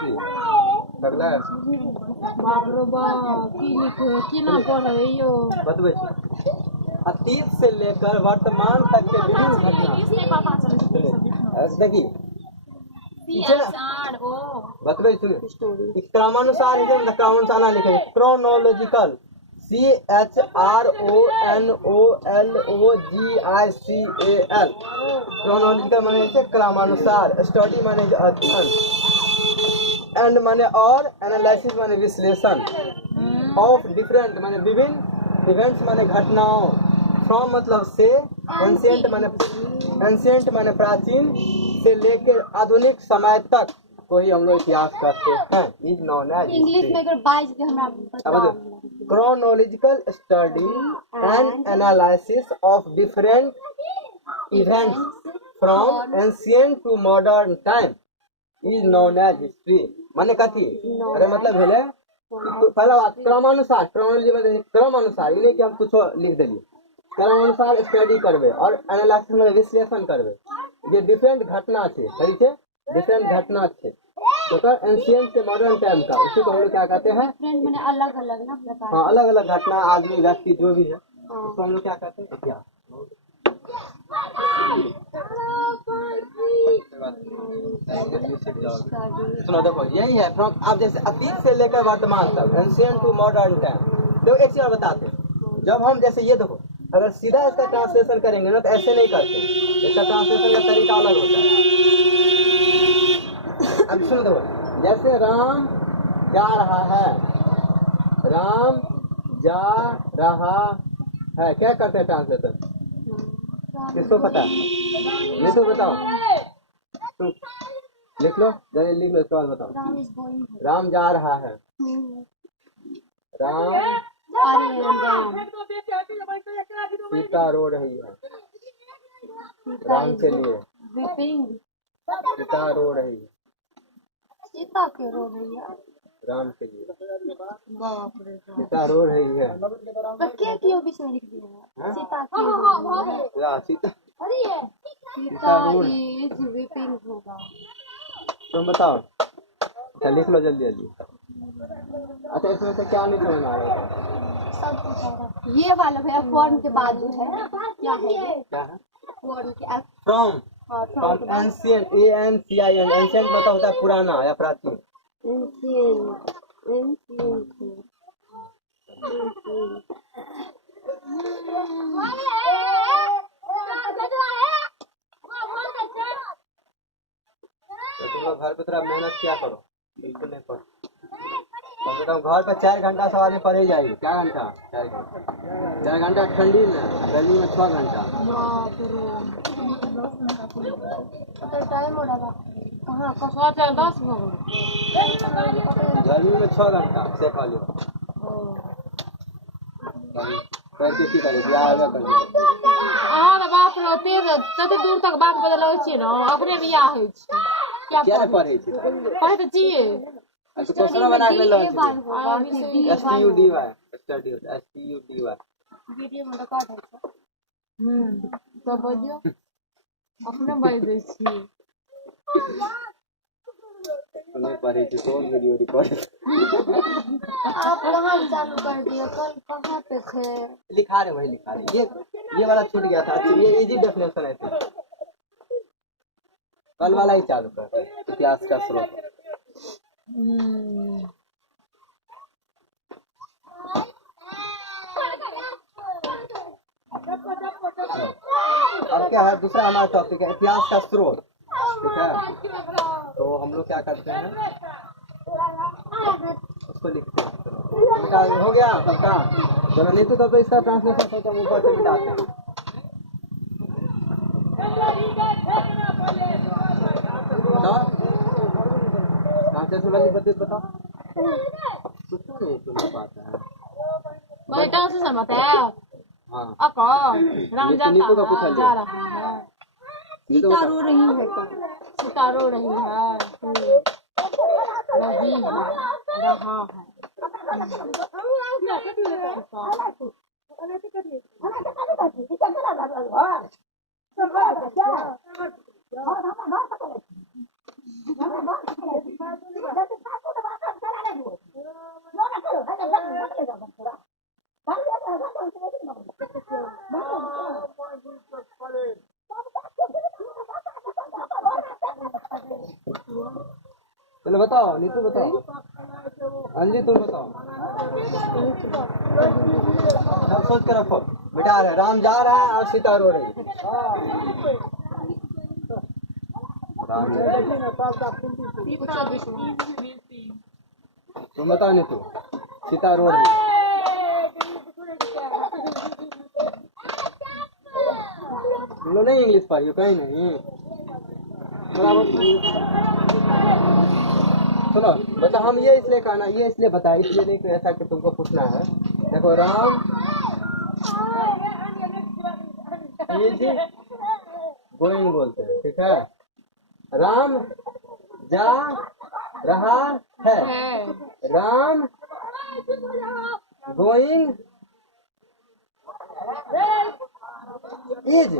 History लगला बाप रे बाप की लिखो की ना पढ़े यो बतबै अतीत से लेकर वर्तमान तक के विभिन्न घटना किसने पता चले देखिए बतबै सुनिए क्रमानुसार क्रमानुसार लिखे क्रोनोलॉजिकल CHRONOLOGICAL क्रोनोलॉजिकल माने क्रमानुसार स्टडी माने अध्ययन एंड माने और एनालिसिस माने विश्लेषण ऑफ डिफरेंट माने विभिन्न इवेंट्स माने घटनाओं फ्रॉम मतलब से एंशिएंट माने प्राचीन से लेकर आधुनिक समय तक कोई हम लोग इतिहास करते हैं इज नोन एज इंग्लिश में अगर 22 के हमरा chronological study and analysis of different events from ancient to modern time is known as history माने कथी अरे मतलब भेले पहला बात क्रमानुसार क्रोनोलॉजी में क्रमानुसार इन्हें कि हम कुछ लिख देलिए क्रमानुसार स्टडी करबे और एनालिसिस में विश्लेषण करबे ये डिफरेंट घटना छे सही छे डिफरेंट घटना छे तो कर एंशिएंट से मॉडर्न टाइम का उसी को हम लोग क्या कहते हैं डिफरेंट माने अलग-अलग ना प्रकार हां अलग-अलग घटना आदमी व्यक्ति जो भी है उसको हम लोग क्या कहते हैं इतिहास सुनो देखो यही है फ्रॉम अब जैसे अतीत से लेकर वर्तमान तक एंशिएंट टू मॉडर्न टाइम तो एक चीज और बताते हैं जब हम जैसे ये देखो अगर सीधा इसका ट्रांसलेशन करेंगे ना तो ऐसे नहीं करते इसका ट्रांसलेशन का तरीका अलग होता है अब सुनो देखो जैसे राम जा रहा है राम जा रहा है क्या करते हैं ट्रांसलेशन किसको पता नहीं तो बताओ लिख लो जल्दी लिख लो इसके बाद बताओ राम जा रहा है राम सीता रो रही है राम के लिए सीता रो रही है सीता के रो रही है राम के लिए सीता रो रही है तो क्या क्यों बीच में लिख दिया सीता की या सीता सीता इज वीपिंग होगा तुम बताओ अच्छा लिख लो जल्दी जल्दी अच्छा इसमें से क्या नहीं समझ आ रहा है सब कुछ आ रहा है ये वाला भैया फॉर्म के बाद जो है क्या है फॉर्म के फ्रॉम एंशिएंट ANCIENT एंशिएंट मतलब होता है पुराना या प्राचीन तो तुम लोग घर पे थोड़ा मेहनत क्या करो बिल्कुल नहीं पढ़ो कम से कम घर पे 4 घंटा सवारी पढ़ ही जाएगी क्या घंटा 4 घंटा ठंडी में गर्मी में 6 घंटा तो टाइम हो रहा कहाँ कहाँ चल 10 गर्मी में 6 घंटा से खा लियो कैसे की करे बियाह हो कर अहाँ त बाप रे तेज तते दूर तक बात बदलै छी न अपने बियाह होइ छै क्या पढ़े छी पढ़े त छियै अच्छा क्वेश्चन बना के ले लो STUDY स्टडी STUDY वीडियो में रिकॉर्ड है तो बजियो अपने बाज दै छी नहीं पढ़े थी कौन वीडियो रिकॉर्ड आप कहाँ चालू कर दिए कल कहाँ पे थे लिखा रहे वही लिखा रहे ये वाला छूट गया था ये इजी डेफिनेशन है कल वाला ही चालू कर इतिहास का स्रोत अब क्या है दूसरा हमारा टॉपिक है इतिहास का स्रोत ठीक है तो हम लोग क्या करते हैं उसको लिखते हैं हो गया सबका चलो नहीं तो इसका ट्रांसलेशन सोचा हम ऊपर से मिटाते हैं ट्रांसलेशन वाली बताओ कुछ नहीं सुन पाता है भाई ट्रांसलेशन बताया हाँ अको राम जा रहा है सीता रो रही है सीता रो रही है रही है रहा है चलो बताओ, नीतू बताओ, अंजलि तुम बताओ, सब सोच के रखो। बेटा राम जा रहा है और सीता रो रही है। तुम बताओ नीतू, सीता रो रही है। तुम लोग नहीं इंग्लिश पढ़ी हो कहीं नहीं? सुनो बता, हम ये इसलिए कहना, ये इसलिए बताया, इसलिए नहीं कि ऐसा कि तुमको पूछना है। देखो राम इज गोइंग बोलते हैं, ठीक है। राम जा रहा है, Ram going is,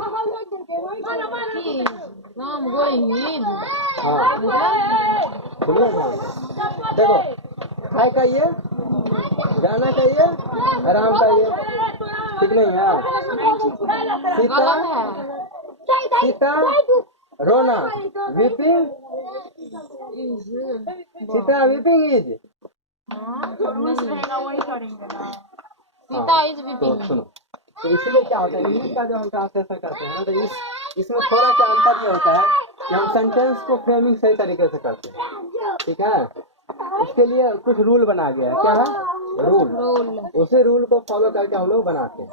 Ram going is. हाँ देखो, खाए चाहिए, जाना चाहिए, आराम चाहिए, ठीक नहीं है। सीता सीता रोना, weeping, Sita weeping is. Sita is तो वीपिंग। सुनो, तो इसीलिए क्या होता है, इंग्लिश का जो हम ट्रांसलेशन करते हैं ना, तो इसमें थोड़ा क्या अंतर ये होता है कि हम सेंटेंस को फ्रेमिंग सही तरीके से करते हैं, ठीक है। उसके लिए कुछ रूल बना गया है, क्या है रूल, उसी रूल को फॉलो करके हम लोग बनाते हैं,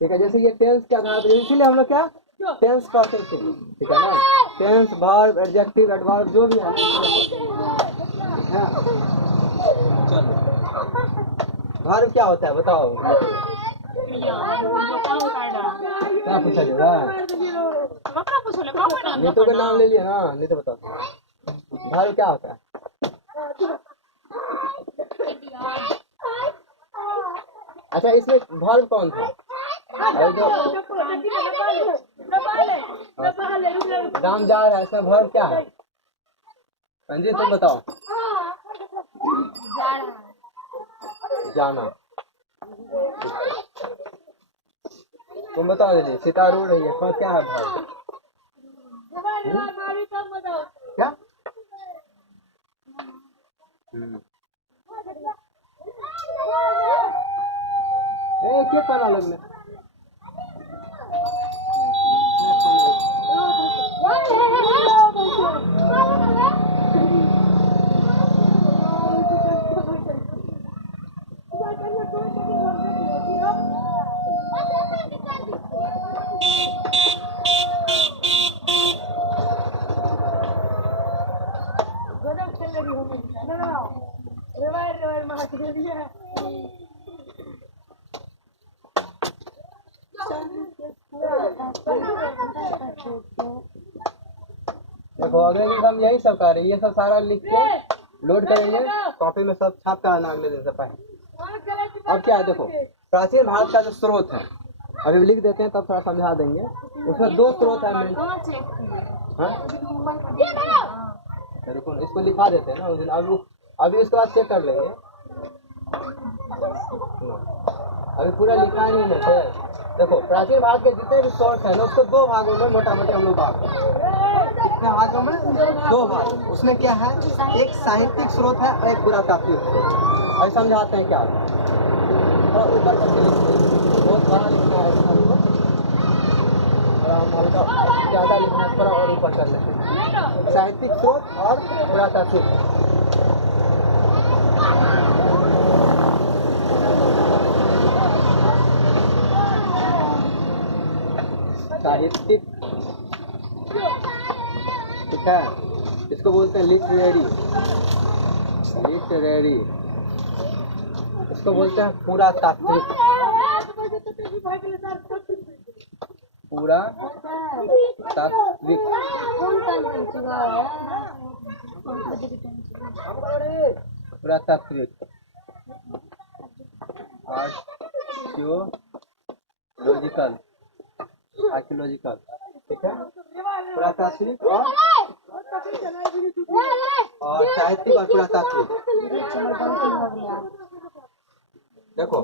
ठीक है। जैसे ये टेंस के आधार पर, इसीलिए हम लोग क्या टेंस पढ़ते हैं, ठीक है ना। टेंस, वर्ब, एडजेक्टिव, एडवर्ब जो भी है ना, चलो वर्ब क्या होता है बताओ, क्या पूछा जाएगा? नीतू का नाम ले लिया ना, नीतू बताओ वर्ब क्या होता है। अच्छा इसमें वर्ब कौन था? राम जा रहा है, इसमें वर्ब क्या है? अंजी तुम बताओ। जाना। तुम बताओ दीदी, सीता रो रही है, पर क्या है वर्ब? क्या? क्या करना लगने? देखो अगले दिन हम यही सब कर रहे हैं, ये सब सारा लिख के लोड करेंगे कॉपी में, सब छाप कर आना अगले दिन से पहले। अब क्या है देखो, प्राचीन भारत का जो स्रोत है, अभी लिख देते हैं तब थोड़ा समझा देंगे। उसमें दो स्रोत है मेन। देखो इसको लिखा देते हैं ना उस दिन, अभी उसके बाद चेक कर लेंगे। अभी पूरा लिखा ही नहीं है। देखो प्राचीन भारत के जितने भी सोर्स है ना, उसको दो भागों में मोटा मोटी हम लोग बांटते हैं। कितने भागों में? दो भाग। उसमें क्या है, एक साहित्यिक स्रोत है और एक पुरातात्विक स्रोत। और समझाते हैं क्या थोड़ा ऊपर करके लिखते हैं, बहुत बड़ा लिखना है हमको, और हम हल्का ज्यादा लिखना है, थोड़ा और ऊपर कर लेते हैं। साहित्यिक स्रोत और पुरातात्विक। साहित्यिक, ठीक है, इसको बोलते हैं लिटरेरी, लिटरेरी। इसको बोलते हैं पुरातात्विक, पुरातात्विक, पुरातात्विक, आर्कियोलॉजिकल, आर्कियोलॉजिकल, ठीक है, पुरातात्विक और साहित्यिक और पुरातात्विक। देखो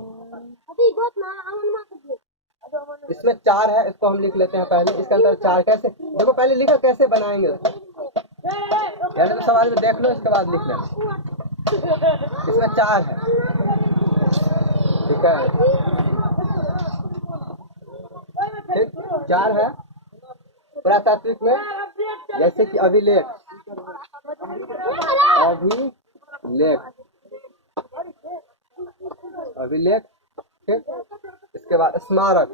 इसमें चार है, इसको हम लिख लेते हैं पहले। इसके अंदर चार कैसे, देखो पहले लिखो कैसे बनाएंगे। यानी तो सवाल में देख लो, इसके बाद लिख लेना। इसमें 4 है, ठीक है, ठीक, 4 है। पुरातात्विक में जैसे कि अभिलेख, अभिलेख, ठीक। इसके बाद स्मारक,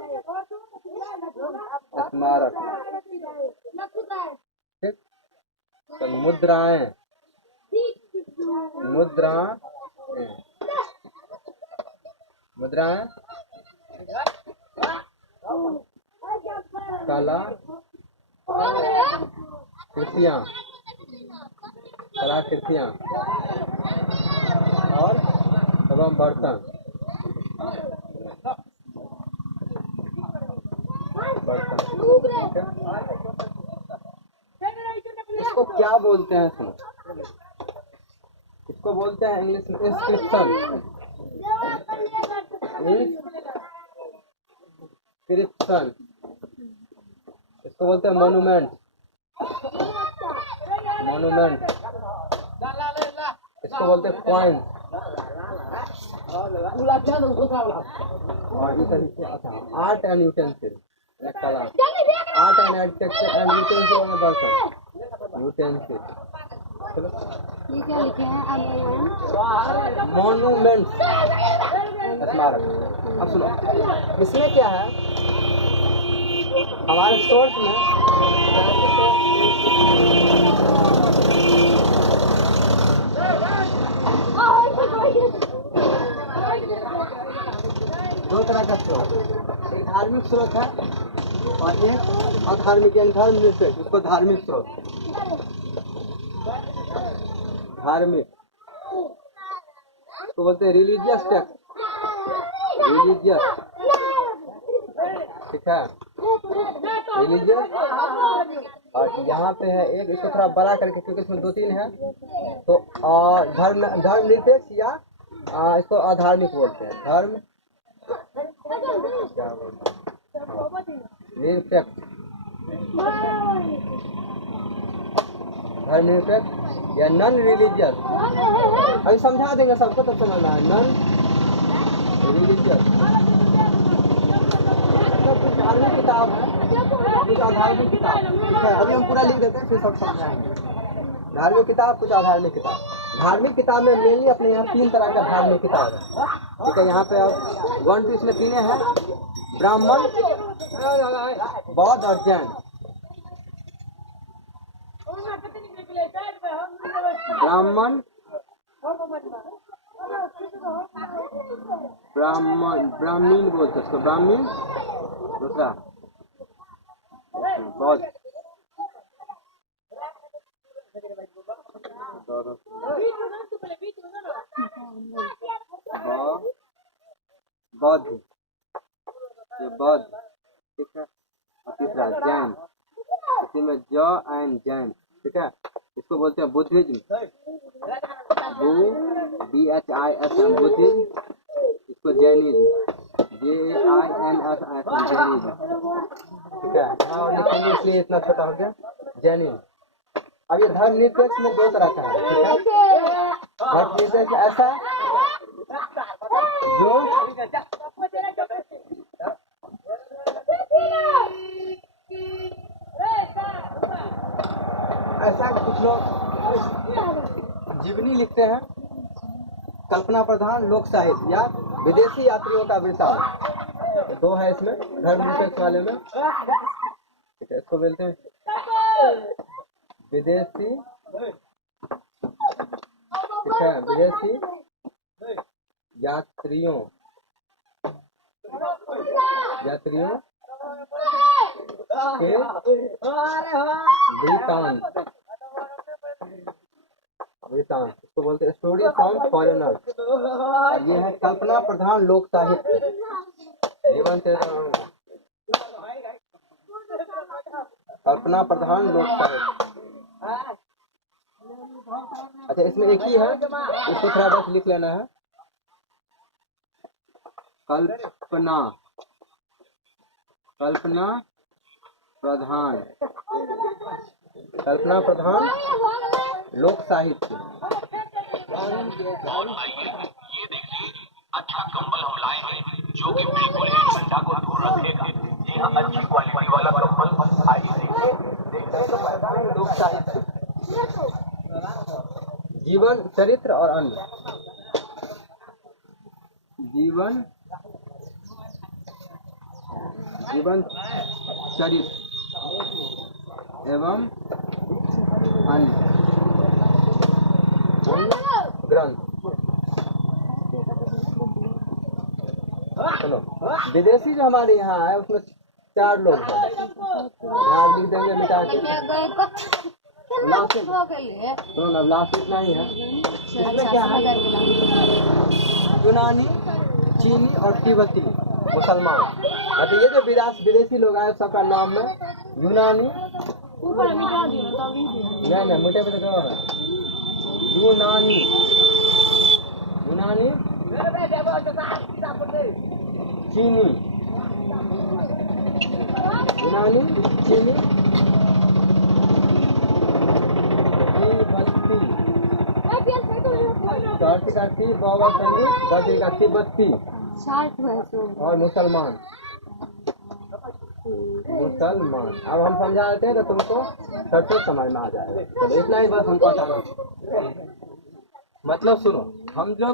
ठीक। तो मुद्राएं, कला कृतियां और एवं बर्तन, इसको क्या बोलते हैं? सुनो, इसको बोलते हैं इंग्लिश में इंस्क्रिप्शन, इसको बोलते हैं मोन्यूमेंट, इसको बोलते हैं कॉइन्स, और आर्ट एंड यूटेंसिल, कला, आर्ट एंड यूटेंसिल, ये क्या लिखे हैं? मोन्यूमेंट, स्मारक। अब सुनो, इसमें क्या है, हमारे सोर्स में दो तरह का स्रोत, एक धार्मिक स्रोत है और एक अधार्मिक, यानी धर्म निरपेक्ष, उसको धार्मिक स्रोत, उसको बोलते हैं रिलीजियस टेक्स्ट, ठीक है, रिलीजियस। और यहाँ पे है एक, इसको थोड़ा बड़ा करके, क्योंकि इसमें 2-3 है, तो धर्म निरपेक्ष या इसको अधार्मिक बोलते हैं, धर्म निरपेक्ष या नॉन रिलीजियस। अभी समझा देंगे सबको, तब समझना है। नॉन रिलीजियस कुछ धार्मिक किताब है, कुछ अधार्मिक किताब, ठीक है। अभी हम पूरा लिख देते हैं, फिर सब समझाएंगे। धार्मिक किताब, कुछ अधार्मिक किताब। धार्मिक किताब में मेनली अपने यहाँ 3 तरह का धार्मिक किताब है, ठीक है। यहाँ पे अब 1 2 इसमें 3 है, ब्राह्मण, बौद्ध और जैन। ब्राह्मीण बोलते उसको, ब्राह्मीण, दूसरा बौद्ध, बौद्ध, ठीक है। और तीसरा जैन, इसी में ज एंड जैन, ठीक है। इसको बोलते हैं बुद्धिज्म, BHISM, बुद्धिज्म। इसको जैनिज्म, JAINSM, जैनिज्म, ठीक है। और इसलिए इतना छोटा हो गया, जैनिज्म। अब ये धर्म निरपेक्ष में 2 तरह का है, ठीक है। धर्म निरपेक्ष ऐसा जो ऐसा, कुछ लोग जीवनी लिखते हैं, कल्पना प्रधान लोक साहित्य या विदेशी यात्रियों का वृतांत, 2 है इसमें धर्म निरपेक्ष वाले में, ठीक है। इसको बोलते हैं विदेशी, ठीक है, विदेशी यात्रियों के वृतांत, इसको बोलते हैं स्टोरी फ्रॉम फॉरेनर्स। और ये है कल्पना प्रधान लोक साहित्य, जीवन चरित्र, कल्पना प्रधान लोक साहित्य। अच्छा, इसमें एक ही है, इसको थोड़ा बस लिख लेना है, कल्पना प्रधान कल्पना प्रधान लोक साहित्य। अच्छा कंबल हम लाए हैं जो कि बिल्कुल ही ठंडा को दूर रखेगा। जी हाँ, अच्छी क्वालिटी वाला कंबल आई लोक साहित्य। जीवन चरित्र और अन्य। जीवन चरित्र एवं अन्य ग्रंथ। चलो, विदेशी जो हमारे यहाँ है उसमें 4 लोग हैं। यहाँ लिख देंगे मिटा के। सुनो ना, लास्ट इतना ही है। इसमें क्या है? यूनानी, चीनी और तिब्बती मुसलमान। मतलब ये जो विदेशी लोग आए सबका नाम में यूनानी, नहीं मोटे पे तो है यूनानी, चीनी, तिब्बती और मुसलमान। अब हम समझा देते हैं तो तुमको सबसे समझ में आ जाएगा। तो इतना ही बस हमको बताना। मतलब सुनो, हम जो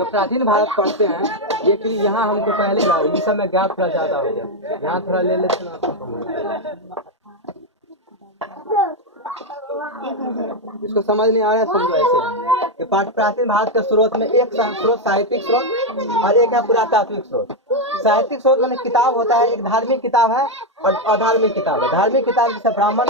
प्राचीन भारत पढ़ते हैं ये कि यहाँ हमको पहले ना इस समय गैप थोड़ा ज्यादा हो गया, यहाँ थोड़ा ले लेते ना। इसको समझ नहीं आ रहा है, समझो ऐसे कि प्राचीन भारत के स्रोत में एक स्रोत साहित्यिक स्रोत और एक है पुरातात्विक स्रोत। साहित्यिक स्रोत माने किताब होता है, एक धार्मिक किताब है और अधार्मिक किताब है। धार्मिक किताब जैसे ब्राह्मण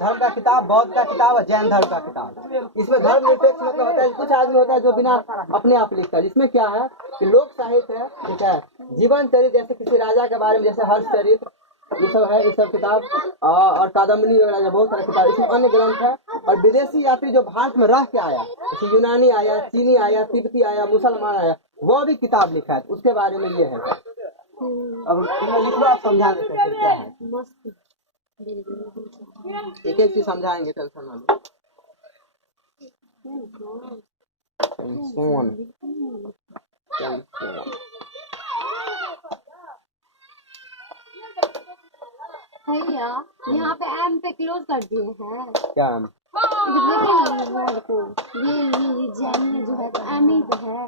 धर्म का किताब, बौद्ध का किताब और जैन धर्म का किताब। इसमें धर्म निरपेक्ष मतलब होता है कुछ आदमी होता है जो बिना अपने आप लिखता है। जिसमें क्या है कि लोक साहित्य है, ठीक है, जीवन चरित्र जैसे किसी राजा के बारे में, जैसे हर्ष चरित्र, ये सब है, ये सब किताब और कादम्बनी वगैरह बहुत सारा किताब। इसमें अन्य ग्रंथ है। और विदेशी यात्री जो भारत में रह के आया, जैसे यूनानी आया, चीनी आया, तिब्बती आया, मुसलमान आया, वो भी किताब लिखा है। उसके बारे में ये है। अब लिखो, आप समझा देते हैं क्या है। एक एक चीज समझाएंगे, टेंशन ना लो। भैया यहाँ पे एम पे क्लोज कर दिए हैं क्या? ये जैन जो है तो एम ही तो है।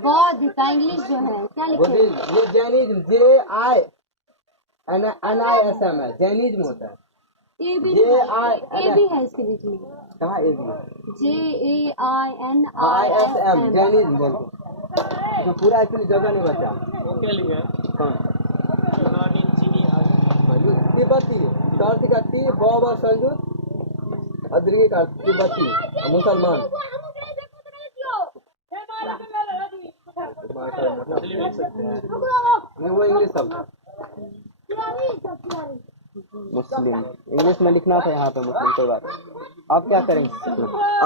बौद्ध का इंग्लिश जो है क्या लिखे? ये जैनिज्म, JINISM है, जैनिज्म होता है। ए भी है इसके बीच में। कहाँ ए भी? JAINISM जैनिज्म बोलते। तो पूरा एक्चुअली जगह नहीं बचा। वो क्या लिखा है? यूनानी, चीनी, तिब्बती, कार्तिक का ती, बौद्ध संयुक्त, अद्रिकी का तिब्बती, मुसलमान। नहीं, वो इंग्लिश शब्द मुस्लिम, इंग्लिश में लिखना था यहाँ पे मुस्लिम। कोई बात। अब क्या करेंगे?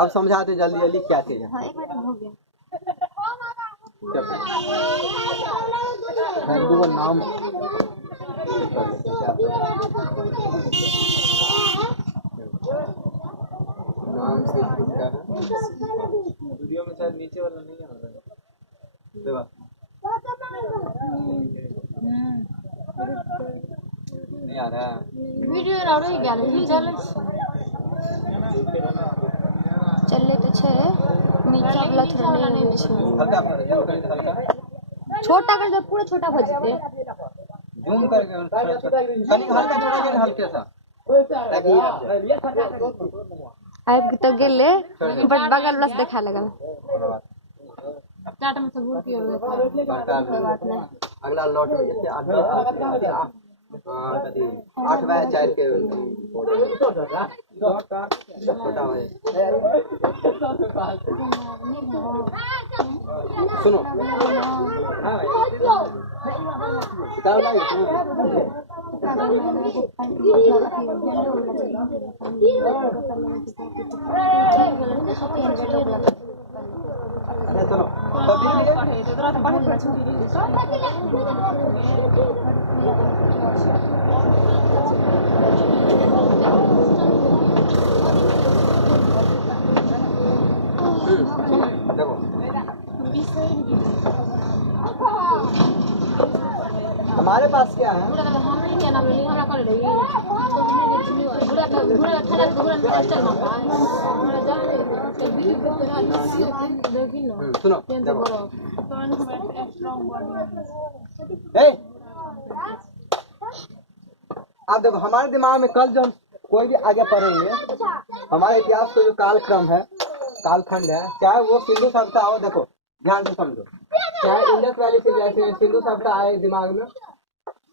अब समझाते जल्दी जल्दी क्या चीज है। नाम नाम से वीडियो में शायद नीचे वाला नहीं आ रहा है। नहीं आ रहा है वीडियो चले तो छे नीचा वाला थोड़ा नहीं छे। छोटा कर दे, पूरा छोटा हो जाते। जूम करके कनी हल्का छोटा कर, हल्के सा आइब तो गेले बट बगल बस देखा लगल। चाट में से गुड़ पियो अगला लॉट में जैसे 8 बाय 4 के छोटा है। सुनो, किताब लाई अरे सुनो, तब लिख लीजिए। देखो हमारे पास क्या है, सुनो आप देखो हमारे दिमाग में कल जो हम कोई भी आगे पढ़ेंगे, हमारे इतिहास का जो कालक्रम है, कालखंड है, चाहे वो सिंधु सभ्यता हो, देखो ध्यान से समझो, चाहे इंडस वैली से जैसे सिंधु सभ्यता आए दिमाग में,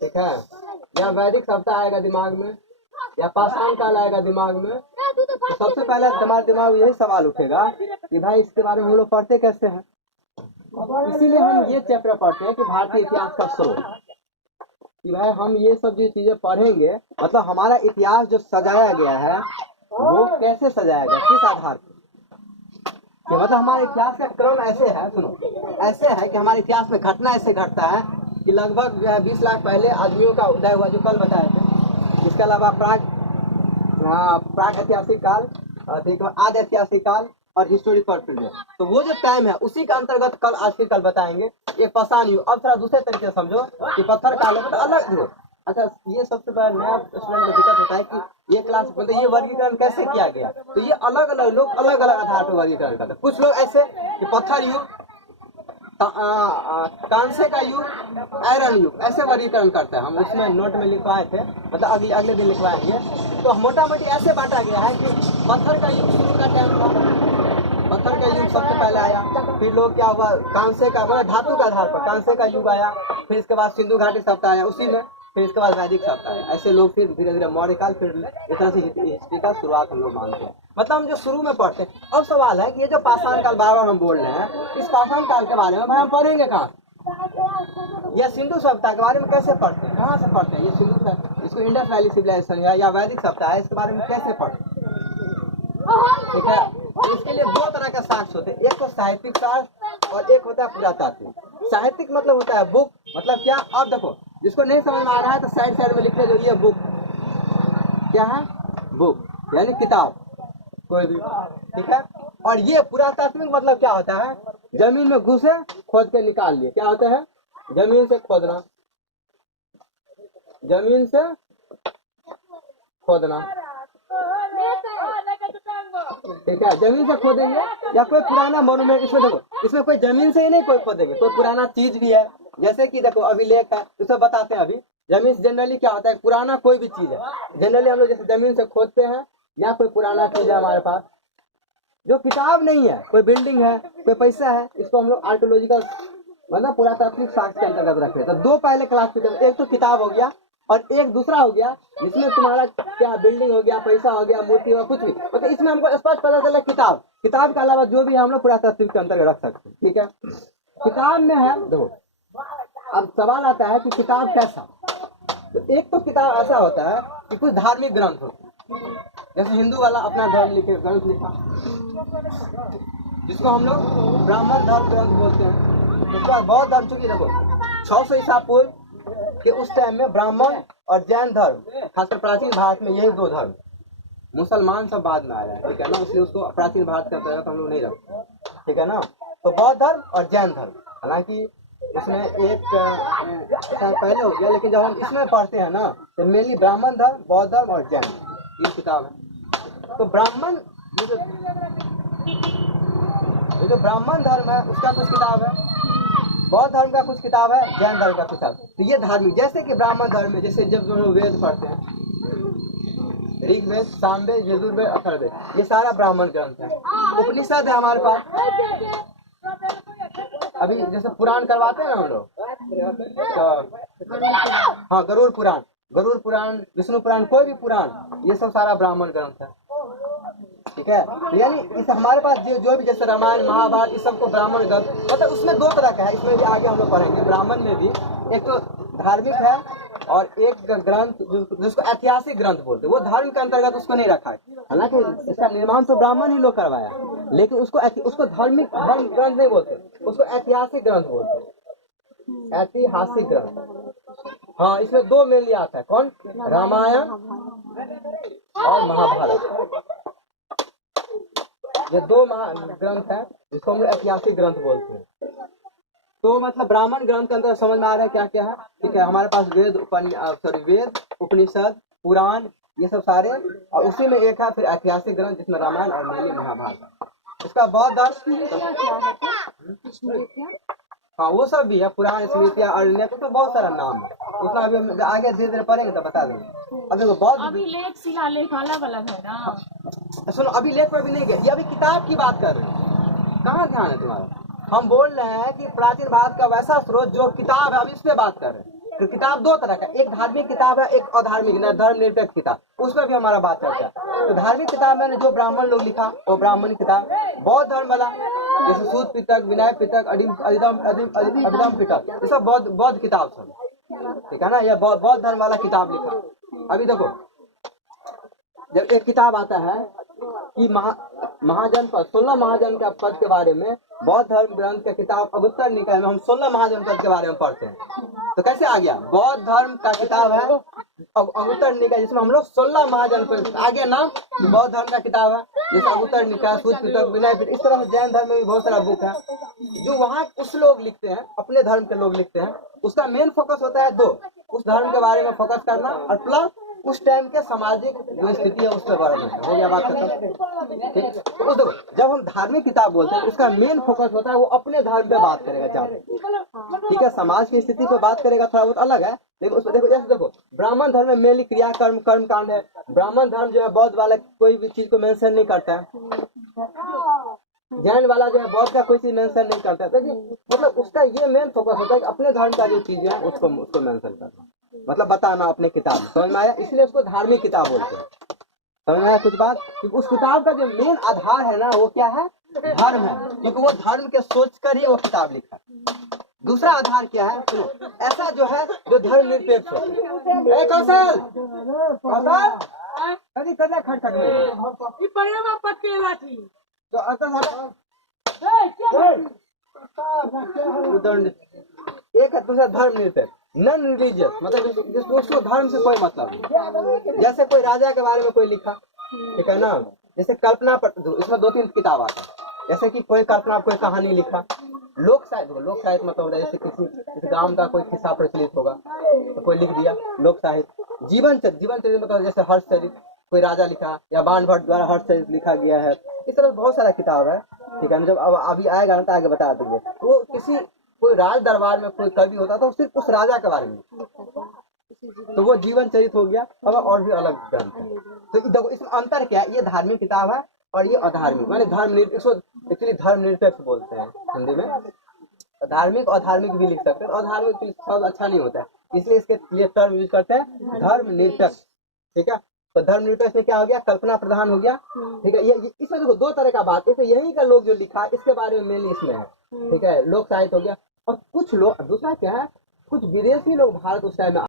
ठीक है, या वैदिक सभ्यता आएगा दिमाग में, या पाषाण काल आएगा दिमाग में, तो सबसे पहले हमारे दिमाग में यही सवाल उठेगा कि भाई इसके बारे में हम लोग पढ़ते कैसे हैं। इसीलिए हम ये चैप्टर पढ़ते हैं कि भारतीय इतिहास का स्रोत, कि भाई हम ये सब जो चीजें पढ़ेंगे, मतलब हमारा इतिहास जो सजाया गया है वो कैसे सजाया गया, किस आधार पर, कि मतलब हमारे इतिहास का क्रम ऐसे है, सुनो ऐसे है कि हमारे इतिहास में घटना ऐसे घटता है कि लगभग 20 लाख पहले आदमियों का उदय हुआ, जो कल बताए थे। इसके अलावा प्राग ऐतिहासिक काल, आदि ऐतिहासिक काल और हिस्टोरिकल पीरियड, तो वो जो टाइम है उसी के अंतर्गत कल आज के कल बताएंगे। ये पाषाण युग, अब थोड़ा दूसरे तरीके से समझो कि पत्थर काल है तो अलग हो। अच्छा, ये सबसे बड़ा नया स्टूडेंट को दिक्कत होता है कि ये क्लास बोलते ये वर्गीकरण कैसे किया गया, तो ये अलग अलग लोग अलग अलग आधार पर वर्गीकरण करते हैं। कुछ लोग ऐसे कि पत्थर युग, कांसे का युग, आयरन युग, ऐसे वर्गीकरण करते हैं। हम उसमें नोट में लिखवाए थे, मतलब अगले दिन लिखवाएंगे। तो मोटा मोटी ऐसे बांटा गया है कि पत्थर का युग शुरू का टाइम था, पत्थर का युग सबसे पहले आया, फिर लोग क्या हुआ कांसे का, मतलब धातु के आधार पर कांसे का युग आया, फिर इसके बाद सिंधु घाटी सभ्यता आया उसी में, फिर इसके बाद वैदिक सभ्यता आया। ऐसे लोग फिर धीरे धीरे मौर्य काल, फिर इस तरह से हिस्ट्री का शुरुआत हम लोग मानते हैं। मतलब हम जो शुरू में पढ़ते हैं। अब सवाल है कि ये जो पाषाण काल बार बार हम बोल रहे हैं, इस पाषाण काल के बारे में भाई हम पढ़ेंगे कहाँ, या सिंधु सभ्यता के बारे में कैसे पढ़ते हैं, कहाँ से पढ़ते हैं, ये सिंधु, इसको इंडस वैली सिविलाइजेशन या वैदिक सभ्यता है, इसके बारे में कैसे पढ़ते हैं, ठीक है। तो इसके लिए दो तरह का साक्ष्य होते हैं, एक तो साहित्यिक साक्ष्य और एक होता है पुरातात्विक। साहित्यिक मतलब होता है बुक, मतलब क्या, अब देखो जिसको नहीं समझ में आ रहा है तो साइड साइड में लिख ले, जो ये बुक क्या है, बुक यानी किताब कोई भी, ठीक है। और ये पुरातात्विक मतलब क्या होता है, जमीन में घुसे खोद के निकाल लिए, क्या होता है, जमीन से खोदना, जमीन से खोदना, ठीक है। जमीन से खोदेंगे या कोई पुराना मोन्यूमेंट, इसमें देखो इसमें कोई जमीन से ही नहीं कोई खोदेंगे, कोई पुराना चीज भी है, जैसे कि देखो अभिलेख है, इसे बताते हैं। अभी जमीन जनरली क्या होता है, पुराना कोई भी चीज है, जनरली हम लोग जैसे जमीन से खोदते हैं, या कोई पुराना चीज है हमारे पास जो किताब नहीं है, कोई बिल्डिंग है, कोई पैसा है, इसको हम लोग आर्कियोलॉजिकल मतलब पुरातात्विक साक्ष्य के अंतर्गत रखते हैं। तो दो पहले क्लास के, एक तो किताब हो गया और एक दूसरा हो गया जिसमें तुम्हारा क्या बिल्डिंग हो गया, पैसा हो गया, मूर्ति हो, कुछ भी, मतलब इसमें हमको स्पष्ट पता चला किताब, किताब के अलावा जो भी हम लोग पुरातात्विक के अंतर्गत रख सकते हैं, ठीक है। किताब में है, देखो अब सवाल आता है कि किताब कैसा, तो एक तो किताब ऐसा होता है कि कुछ धार्मिक ग्रंथ होते हैं, जैसे हिंदू वाला अपना धर्म लिखे ग्रंथ लिखा, जिसको हम लोग ब्राह्मण धर्म ग्रंथ बोलते हैं। उसके बाद बौद्ध धर्म, चूंकि देखो 600 ईसा पूर्व के उस टाइम में ब्राह्मण और जैन धर्म, खासकर प्राचीन भारत में यही दो धर्म, मुसलमान सब बाद में आया है, ठीक है ना, इसलिए उसको प्राचीन भारत के अंतर्गत हम लोग नहीं रखते, ठीक है ना। तो बौद्ध धर्म और जैन धर्म, हालांकि इसमें एक पहले हो गया, लेकिन जब हम इसमें पढ़ते हैं ना तो मेनली ब्राह्मण धर्म, बौद्ध धर्म और जैन, ये किताब है। तो ब्राह्मण ये जो ब्राह्मण धर्म है उसका कुछ किताब है, बौद्ध धर्म का कुछ किताब है, जैन धर्म का किताब। तो ये धार्मिक, जैसे कि ब्राह्मण धर्म में जैसे जब हम लोग वेद पढ़ते हैं, ऋग्वेद, सामवेद, यजुर्वेद, अथर्ववेद, ये सारा ब्राह्मण ग्रंथ है। उपनिषद है हमारे पास, अभी जैसे पुराण करवाते हैं ना हम लोग, तो हाँ गरुड़ पुराण, गरुड़ पुराण, विष्णु पुराण, कोई भी पुराण, ये सब सारा ब्राह्मण ग्रंथ है, ठीक है। तो यानी इस हमारे पास जो भी जैसे रामायण, महाभारत, इस सबको ब्राह्मण ग्रंथ, मतलब उसमें दो तरह का है, इसमें भी आगे हम लोग पढ़ेंगे। ब्राह्मण में भी एक तो धार्मिक है और एक ग्रंथ जिसको ऐतिहासिक ग्रंथ बोलते हैं, वो धर्म के अंतर्गत उसको नहीं रखा है, हालांकि इसका निर्माण तो ब्राह्मण ही लोग करवाया, लेकिन उसको धार्मिक धर्म ग्रंथ नहीं बोलते, उसको ऐतिहासिक ग्रंथ बोलते, ऐतिहासिक ग्रंथ। हाँ, इसमें दो मेनली आता है, कौन? रामायण और महाभारत। ये दो ग्रंथ है जिसको हम ऐतिहासिक ग्रंथ बोलते हैं। तो मतलब ब्राह्मण ग्रंथ के अंदर समझ में आ रहा है क्या क्या है? ठीक है, हमारे पास वेद, उपनिषद, पुराण, ये सब सारे, और उसी में एक है फिर ऐतिहासिक ग्रंथ जिसमें रामायण और मेनली महाभारत। इसका बौद्ध धर्म, हाँ वो सब भी है, पुराण, स्मृतियाँ, अरण्य, तो बहुत सारा नाम है, उतना अभी हम आगे धीरे धीरे पढ़ेंगे तो बता देंगे। अब देखो बौद्ध अभिलेख, शिलालेख अलग अलग है ना। सुनो, अभिलेख पर भी नहीं गए, ये अभी किताब की बात कर रहे हैं, कहाँ ध्यान है तुम्हारा? हम बोल रहे हैं कि प्राचीन भारत का वैसा स्रोत जो किताब है, अब इस पे बात कर रहे हैं। तो किताब दो तरह का, एक धार्मिक किताब है, एक अधार्मिक धर्म निरपेक्ष किताब, उसमें भी हमारा बात चलता है। तो धार्मिक किताब में जो ब्राह्मण लोग लिखा वो ब्राह्मण किताब, बौद्ध धर्म वाला जैसे सूत पिटक, विनय पिटक, अभिधम पिटक, ये सब बौद्ध किताब सब, ठीक है ना। यह बौद्ध धर्म वाला किताब लिखा। अभी देखो, जब एक किताब आता है कि महाजन पद, 16 महाजन का पद के बारे में बौद्ध धर्म ग्रंथ का किताब अगुत्तर निकाय में हम 16 महाजन पद के बारे में पढ़ते हैं। तो कैसे आ गया? बौद्ध धर्म का किताब है अगुत्तर निकाय, जिसमें हम लोग 16 महाजन पद, आगे नाम बौद्ध धर्म का किताब है, जैसे अगुत्तर निकाय, सूत पिटक, विनय पिटक, इस तरह जैन धर्म में भी बहुत सारा बुक है जो वहाँ उस लोग लिखते हैं, अपने धर्म के लोग लिखते हैं। उसका मेन फोकस होता है दो, उस धर्म के बारे में फोकस करना और प्लस उस टाइम के सामाजिक जो स्थिति है उस पर वर्णन। हो गया बात खत्म, ठीक। तो देखो, जब हम धार्मिक किताब बोलते हैं उसका मेन फोकस होता है वो अपने धर्म पे बात करेगा ज्यादा, ठीक है। समाज की स्थिति पे बात करेगा थोड़ा बहुत अलग है, लेकिन उसमें देखो, जैसे देखो ब्राह्मण धर्म में मेनली क्रिया कर्म कांड है। ब्राह्मण धर्म जो है बौद्ध वाला कोई भी चीज को मेंशन नहीं करता है, जैन वाला जो है बौद्ध का कोई चीज मेंशन नहीं करता है। तो मतलब उसका ये मेन फोकस होता है कि अपने धर्म का जो चीज है उसको मेंशन करना, मतलब बताना अपने किताब में। समझ में आया? इसलिए उसको धार्मिक किताब बोलते हैं। समझ में आया कुछ बात? क्योंकि उस किताब का जो मेन आधार है ना वो क्या है? धर्म है, क्योंकि वो धर्म के सोच कर ही वो किताब लिखा है। दूसरा आधार क्या है? सुनो, ऐसा जो है जो धर्म निरपेक्ष हो। कौशल कभी कदे खटखट एक है दूसरा धर्म निरपेक्ष, नॉन रिलीजियस, मतलब जिसको धर्म से कोई मतलब नहीं। जैसे कोई राजा के बारे में कोई लिखा, ठीक है ना, जैसे कल्पना पर, इसमें 2-3 किताब आता है। जैसे कि कोई कल्पना, कोई कहानी लिखा, लोक साहित्य मतलब जैसे किसी गांव का कोई किस्सा प्रचलित होगा तो कोई लिख दिया, लोक साहित्य। जीवन चरित्र मतलब जैसे हर्षचरित कोई राजा लिखा, या बाण भट्ट द्वारा हर्षचरित लिखा गया है। इस तरह बहुत सारा किताब है, ठीक है ना। जब अब अभी आएगा ना तो आगे बता देंगे। वो किसी कोई राज दरबार में कोई कवि होता तो सिर्फ उस राजा के बारे में, तो वो जीवन चरित्र हो गया। और भी अलग ग्रंथ है। तो देखो इसमें अंतर क्या है? ये धार्मिक किताब है और ये अधार्मिक, माने एक्चुअली धर्म निरपेक्ष बोलते हैं हिंदी में। धार्मिक और अधार्मिक भी लिख सकते हैं, अधार्मिक शब्द अच्छा नहीं होता है, इसलिए इसके लिए टर्म यूज करते हैं धर्म निरपेक्ष, ठीक है। तो धर्म निरपेक्ष में क्या हो गया? कल्पना प्रधान हो गया, ठीक है। ये इसमें देखो 2 तरह का बात, इसमें यही का लोग जो लिखा इसके बारे में मेनली इसमें है, ठीक है। लोक साहित्य हो गया, और कुछ लोग, दूसरा क्या है, कुछ विदेशी लोग भारत उस टाइम में